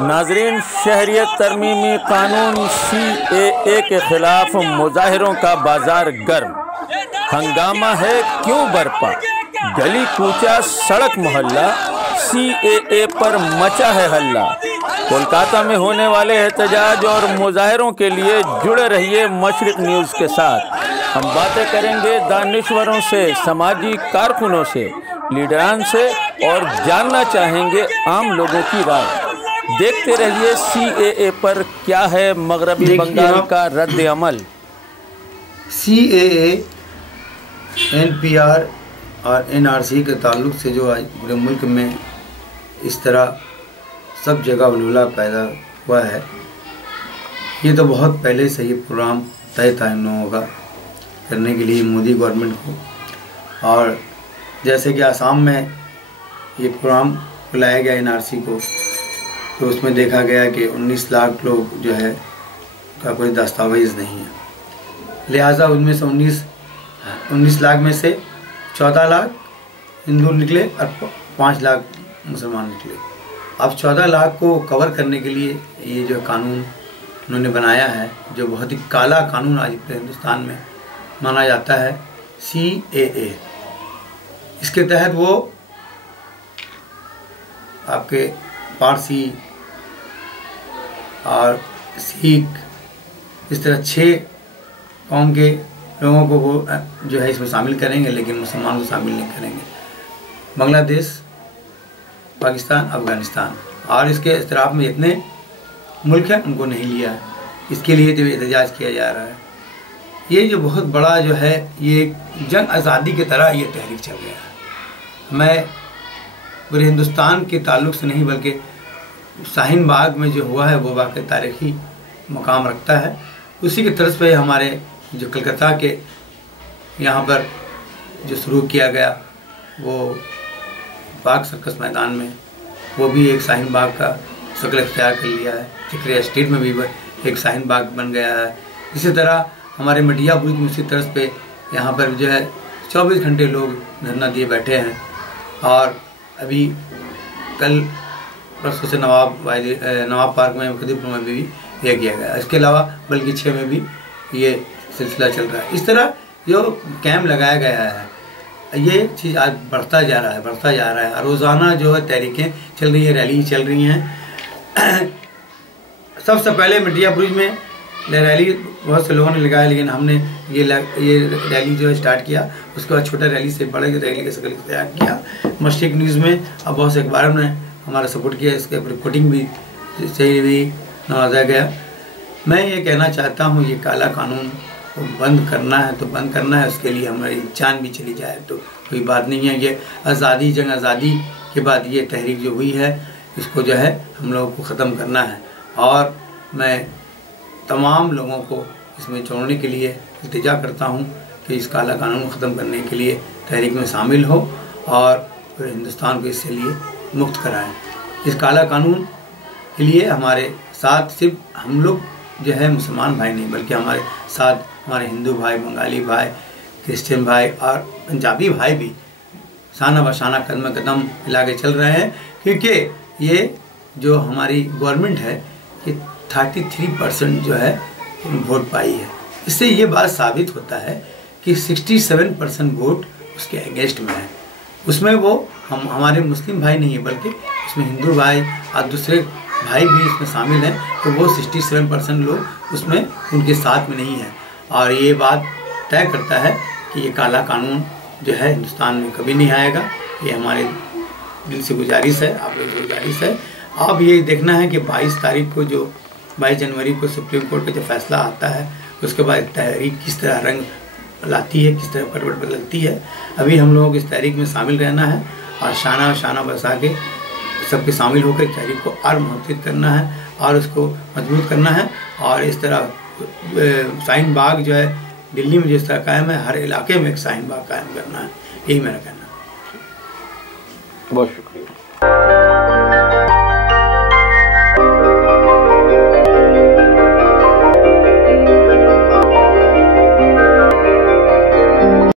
नाजरीन, शहरियत तरमीमी कानून CAA के खिलाफ मुजाहिरों का बाजार गर्म, हंगामा है क्यों बरपा, गली कूचा सड़क मोहल्ला, CAA पर मचा है हल्ला। कोलकाता में होने वाले एहतजाज और मुजाहिरों के लिए जुड़े रहिए मशरिक न्यूज़ के साथ। हम बातें करेंगे दानिश्वरों से, समाजी कारकुनों से, लीडरान से और जानना चाहेंगे आम लोगों की राय। देखते रहिए CAA पर क्या है मगरबी बंगाल का रद्द अमल। CAA NPR और NRC के ताल्लुक से जो आज पूरे मुल्क में इस तरह सब जगह उलूला पैदा हुआ है, ये तो बहुत पहले से ये प्रोग्राम तय था इन लोगों का करने के लिए मोदी गवर्नमेंट को। और जैसे कि आसाम में ये प्रोग्राम बुलाया गया NRC को, तो उसमें देखा गया कि 19 लाख लोग जो है का कोई दस्तावेज़ नहीं है, लिहाजा उनमें से 19 लाख में से 14 लाख हिंदू निकले और 5 लाख मुसलमान निकले। अब 14 लाख को कवर करने के लिए ये जो कानून उन्होंने बनाया है, जो बहुत ही काला कानून आज पूरे हिंदुस्तान में माना जाता है, CAA। इसके तहत वो आपके पारसी और सिख इस तरह 6 कौम के लोगों को वो जो है इसमें शामिल करेंगे, लेकिन मुसलमान को शामिल नहीं करेंगे। बांग्लादेश, पाकिस्तान, अफ़गानिस्तान और इसके इस्तिराफ में जितने मुल्क हैं उनको नहीं लिया है। इसके लिए जो एहतजाज किया जा रहा है, ये जो बहुत बड़ा जो है ये जंग आज़ादी की तरह ये तहरीक चल गया है। मैं पूरे हिंदुस्तान के ताल्लुक से नहीं बल्कि शाहीन बाग में जो हुआ है वो वाकई तारीखी मकाम रखता है। उसी की तरफ पे हमारे जो कलकत्ता के यहाँ पर जो शुरू किया गया वो बाग सर्कस मैदान में, वो भी एक शाहीन बाग का शक्ल इख्तियार कर लिया है। चिकरिया स्ट्रीट में भी एक शाहीन बाग बन गया है। इसी तरह हमारे मटिया बुर्ज में उसी तरफ पे यहाँ पर जो है 24 घंटे लोग धरना दिए बैठे हैं। और अभी कल परसों से नवाब पार्क में, खदीपुर में भी ये किया गया। इसके अलावा बल्कि 6 में भी ये सिलसिला चल रहा है। इस तरह जो कैंप लगाया गया है, ये चीज़ आज बढ़ता जा रहा है। रोज़ाना जो है तहरीकें चल रही है, रैली चल रही हैं। सबसे पहले मटिया बुर्ज में रैली बहुत से लोगों ने लगाया, लेकिन हमने ये रैली जो है स्टार्ट किया, उसके बाद छोटा रैली से बड़े रैली का शक्ल तैयार किया। मशरिक न्यूज़ में अब बहुत से अखबारों ने हमारा सपोर्ट किया, इसके रिपोर्टिंग भी सही भी नवाजा गया। मैं ये कहना चाहता हूँ, ये काला कानून को बंद करना है तो बंद करना है, उसके लिए हमारी जान भी चली जाए तो कोई बात नहीं है। ये जंग आज़ादी के बाद ये तहरीक जो हुई है, इसको जो है हम लोगों को ख़त्म करना है। और मैं तमाम लोगों को इसमें जोड़ने के लिए इल्तिजा करता हूँ कि इस काला कानून को ख़त्म करने के लिए तहरीक में शामिल हो और पूरे हिंदुस्तान को इससे लिए मुक्त कराएं। इस काला कानून के लिए हमारे साथ सिर्फ हम लोग जो है मुसलमान भाई नहीं, बल्कि हमारे साथ हमारे हिंदू भाई, बंगाली भाई, क्रिश्चियन भाई और पंजाबी भाई भी शाना बशाना कदम कदम हिला के चल रहे हैं। क्योंकि ये जो हमारी गवर्नमेंट है कि 33% जो है वोट पाई है। इससे ये बात साबित होता है कि 67% वोट उसके अगेंस्ट में है। उसमें वो हमारे मुस्लिम भाई नहीं है, बल्कि उसमें हिंदू भाई और दूसरे भाई भी इसमें शामिल हैं। तो वो 67% लोग उसमें उनके साथ में नहीं है। और ये बात तय करता है कि ये काला कानून जो है हिंदुस्तान में कभी नहीं आएगा। ये हमारे दिल से गुजारिश है, आप लोगों से गुजारिश है। अब ये देखना है कि 22 जनवरी को सुप्रीम कोर्ट का जो फैसला आता है, उसके बाद तहरीक किस तरह रंग लाती है, किस तरह करवट बदलती है। अभी हम लोगों को इस तहरीक में शामिल रहना है और शाना बसा के सबके शामिल होकर तहरीक को और महत्वित करना है और उसको मजबूत करना है। और इस तरह शाहीन बाग जो है दिल्ली में जिस तरह कायम है, हर इलाके में एक शाहीन बाग कायम करना है। यही मेरा कहना है। बहुत शुक्रिया।